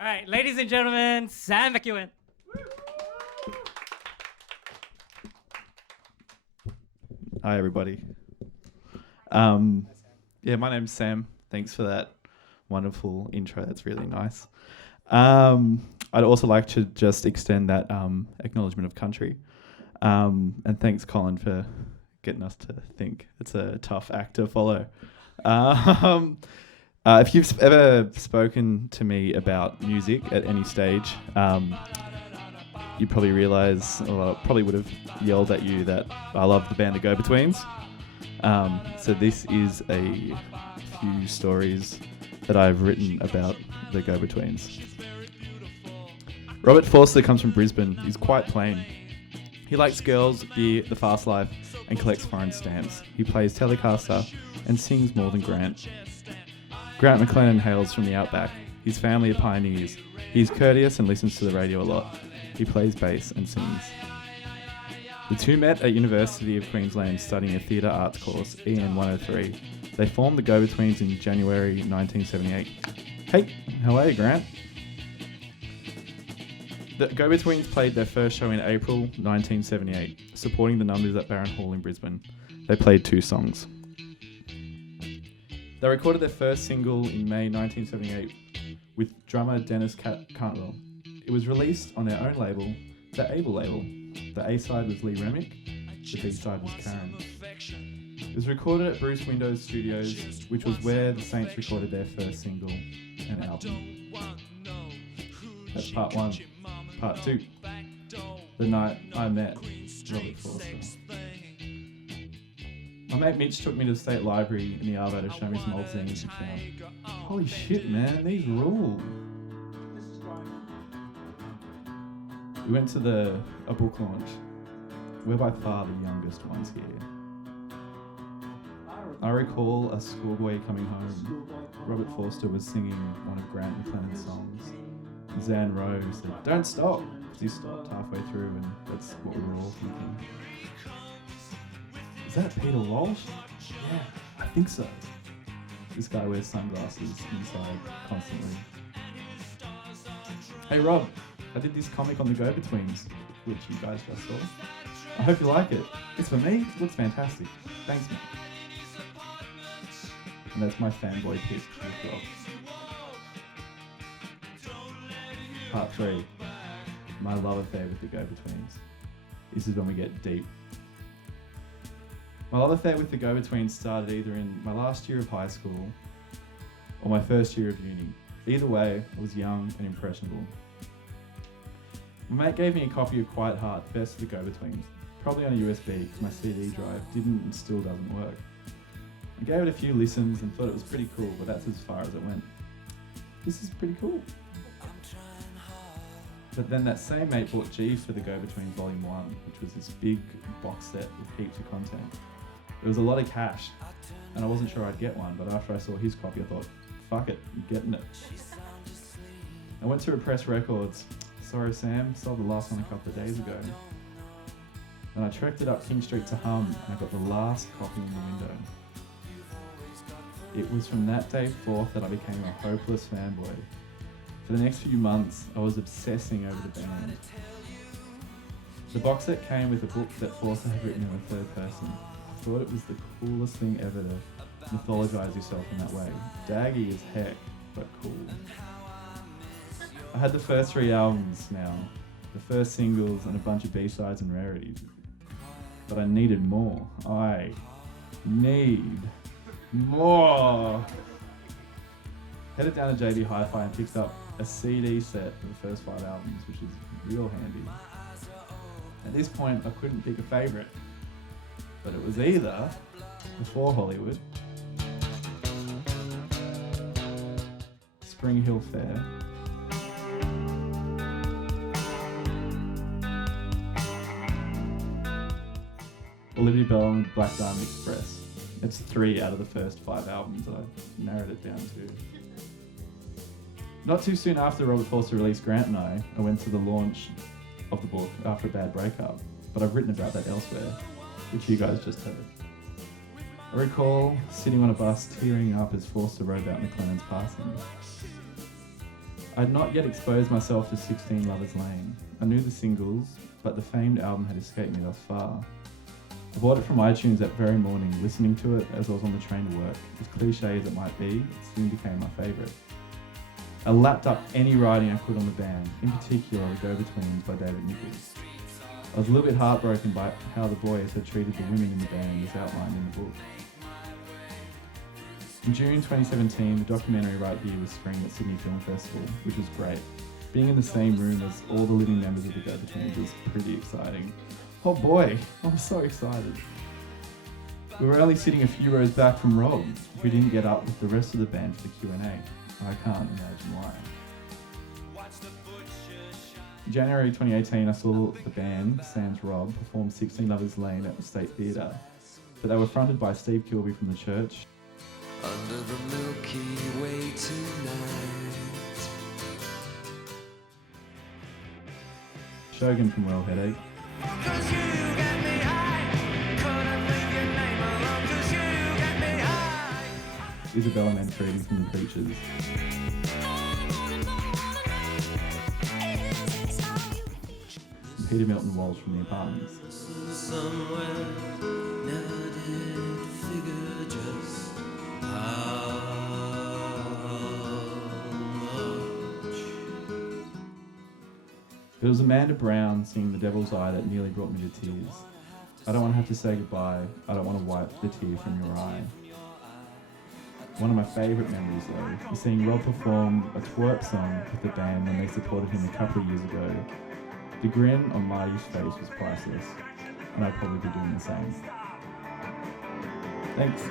All right, ladies and gentlemen, Sam McEwen. Hi, everybody. My name's Sam. Thanks for that wonderful intro. That's really nice. I'd also like to just extend that acknowledgement of country. And thanks, Colin, for getting us to think. It's a tough act to follow. If you've ever spoken to me about music at any stage, you probably realise, or I probably would have yelled at you that I love the band The Go-Betweens. So this is a few stories that I've written about The Go-Betweens. Robert Forster comes from Brisbane. He's quite plain. He likes girls, beer, the fast life, and collects foreign stamps. He plays Telecaster and sings more than Grant. Grant McLennan hails from the outback. His family are pioneers. He's courteous and listens to the radio a lot. He plays bass and sings. The two met at University of Queensland studying a theatre arts course, EN 103. They formed the Go-Betweens in January 1978. Hey, how are you, Grant? The Go-Betweens played their first show in April 1978, supporting the numbers at Barron Hall in Brisbane. They played 2 songs. They recorded their first single in May 1978 with drummer Dennis Cantwell. It was released on their own label, the Able label. The A-side was Lee Remick, the B-side was Karen. It was recorded at Bruce Windows Studios, which was where the Saints recorded their first single and album. That's part 1. Part 2. The night I met Robert Forster. My mate Mitch took me to the State Library in the Arvo to show me some old zines he found. Holy shit, man, these rule. We went to a book launch. We're by far the youngest ones here. I recall a schoolboy coming home. Robert Forster was singing one of Grant McLennan's songs. Zan Rowe said, "Don't stop." He stopped halfway through, and that's what we were all thinking. Is that Peter Walsh? Yeah, I think so. This guy wears sunglasses inside constantly. Hey Rob, I did this comic on the Go-Betweens, which you guys just saw. I hope you like it. It's for me. It looks fantastic. Thanks, man. And that's my fanboy pitch with Rob. Part 3. My love affair with the Go-Betweens. This is when we get deep. My love affair with the Go-Betweens started either in my last year of high school or my first year of uni. Either way, I was young and impressionable. My mate gave me a copy of Quiet Heart, Best of the Go-Betweens, probably on a USB because my CD drive didn't and still doesn't work. I gave it a few listens and thought it was pretty cool, but that's as far as it went. This is pretty cool. But then that same mate bought G for the Go-Betweens Volume 1, which was this big box set with heaps of content. It was a lot of cash, and I wasn't sure I'd get one, but after I saw his copy I thought, fuck it, I'm getting it. I went to Repress Records. Sorry Sam, sold the last one a couple of days ago. And I trekked it up King Street to Hum, and I got the last copy in the window. It was from that day forth that I became a hopeless fanboy. For the next few months, I was obsessing over the band. The box set came with a book that Forster had written in the third person. I thought it was the coolest thing ever to mythologize yourself in that way. Daggy as heck, but cool. I had the first 3 albums now, the first singles and a bunch of B-sides and rarities. But I needed more. I need more. Headed down to JB Hi-Fi and picked up a CD set of the first 5 albums, which is real handy. At this point, I couldn't pick a favourite, but it was either Before Hollywood, Spring Hill Fair, Olivia Bell and Black Diamond Express. It's 3 out of the first 5 albums that I've narrowed it down to. Not too soon after Robert Forster released Grant and I went to the launch of the book after a bad breakup, but I've written about that elsewhere, which you guys just heard. I recall sitting on a bus tearing up as Forster wrote about McLennan's passing. I'd not yet exposed myself to 16 Lovers Lane. I knew the singles, but the famed album had escaped me thus far. I bought it from iTunes that very morning, listening to it as I was on the train to work. As cliche as it might be, it soon became my favourite. I lapped up any writing I could on the band, in particular The Go-Betweens by David Nichols. I was a little bit heartbroken by how the boys had treated the women in the band as outlined in the book. In June 2017, the documentary Right Here was screened at Sydney Film Festival, which was great. Being in the same room as all the living members of the Go-Betweens was pretty exciting. Oh boy, I'm so excited. We were only sitting a few rows back from Rob, who didn't get up with the rest of the band for the Q&A. I can't imagine why. In January 2018, I saw the band, Sans Rob, perform 16 Lovers Lane at the State Theatre, but they were fronted by Steve Kilby from The Church. Under the Milky Way tonight. Shogun from Well Headache. Isabella Manfredi from The Preatures. And Peter Milton Walsh from The Apartments. It was Amanda Brown singing The Devil's Eye that nearly brought me to tears. I don't want to have to say goodbye. I don't want to wipe the tear from your eye. One of my favourite memories though is seeing Rob perform a Twerps song with the band when they supported him a couple of years ago. The grin on Marty's face was priceless, and I'd probably be doing the same. Thanks.